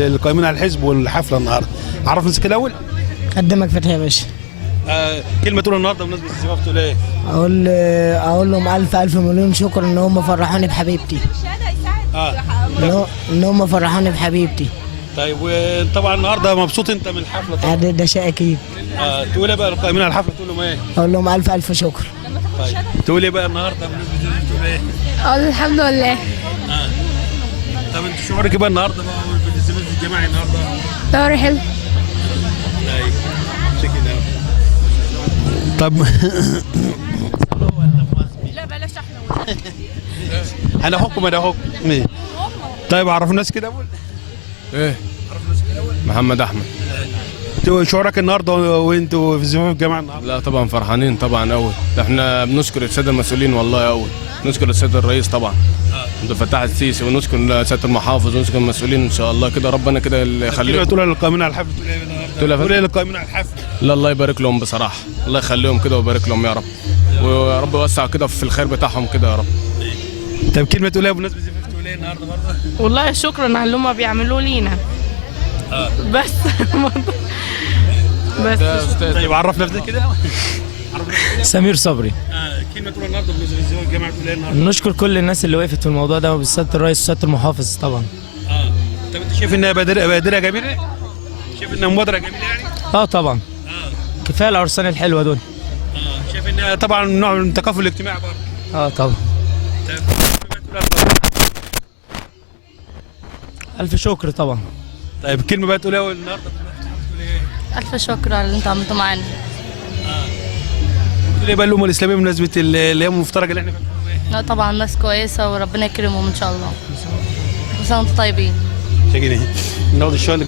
القائمين على الحزب والحفله النهارده، عرف نفسك الاول؟ قدامك فتحي يا باشا. كلمه تقول النهارده بمناسبه الزفاف تقول ايه؟ اقول لهم الف الف مليون شكر ان هم فرحوني بحبيبتي. ان هم فرحوني بحبيبتي. طيب وطبعا النهارده مبسوط انت من الحفله طبعا؟ ده شيء اكيد. تقول ايه بقى القائمين على الحفله تقول لهم ايه؟ اقول لهم الف الف شكر. طيب تقول ايه بقى النهارده بمناسبه الزفاف تقول ايه؟ اقول الحمد لله. طب انت شعورك ايه بقى النهارده بقى بالزفاف الجماعي النهارده؟ دوري حلو. طيب شكرا. طب لا بلاش احنا. انا حكم. طيب عرف الناس كده اول؟ ايه محمد احمد. شعورك النهارده وانتوا في زفاف الجماعه النهارده؟ لا طبعا فرحانين طبعا قوي، احنا بنشكر الساده المسؤولين والله قوي، نشكر السيد الرئيس طبعا عبد الفتاح السيسي، ونشكر سياده المحافظ ونشكر المسؤولين ان شاء الله كده، ربنا كده اللي يخليهم. تقول للقائمين على الحفل تقول ايه للقائمين على الحفل؟ لا الله يبارك لهم بصراحه، الله يخليهم كده ويبارك لهم يا رب، ويا رب يوسع كده في الخير بتاعهم كده يا رب. طيب كلمه تقول ايه بمناسبه الزفاف تقول ايه النهارده برضه؟ والله شكرا على اللي هم بيعملوه لينا. بس طيب عرف نفسك كده. سمير صبري. كلمه تقول النهارده بمناسبه الزفاف الجماعي تقول ايه النهارده؟ نشكر كل الناس اللي وقفت في الموضوع ده، وبالذات الرئيس وسياده المحافظ طبعا. طب انت شايف انها بادره جميله؟ شايف انها مبادره جميله يعني؟ طبعا. كفايه العرسان الحلوه دول. شايف انها طبعا نوع من التكافل الاجتماعي برضه. طبعا. الف شكر طبعا. طيب كلمه بقى تقولها النهارده تقول ايه؟ ألف شكر على اللي أنتوا عملتوه معانا. تقول ايه بقى الامه الاسلاميه بمناسبه الايام المفترجه اللي احنا فيها؟ لا طبعا ناس كويسة وربنا يكرمهم إن شاء الله. كل سنة وأنتم طيبين. شكرا. ناخد الشغل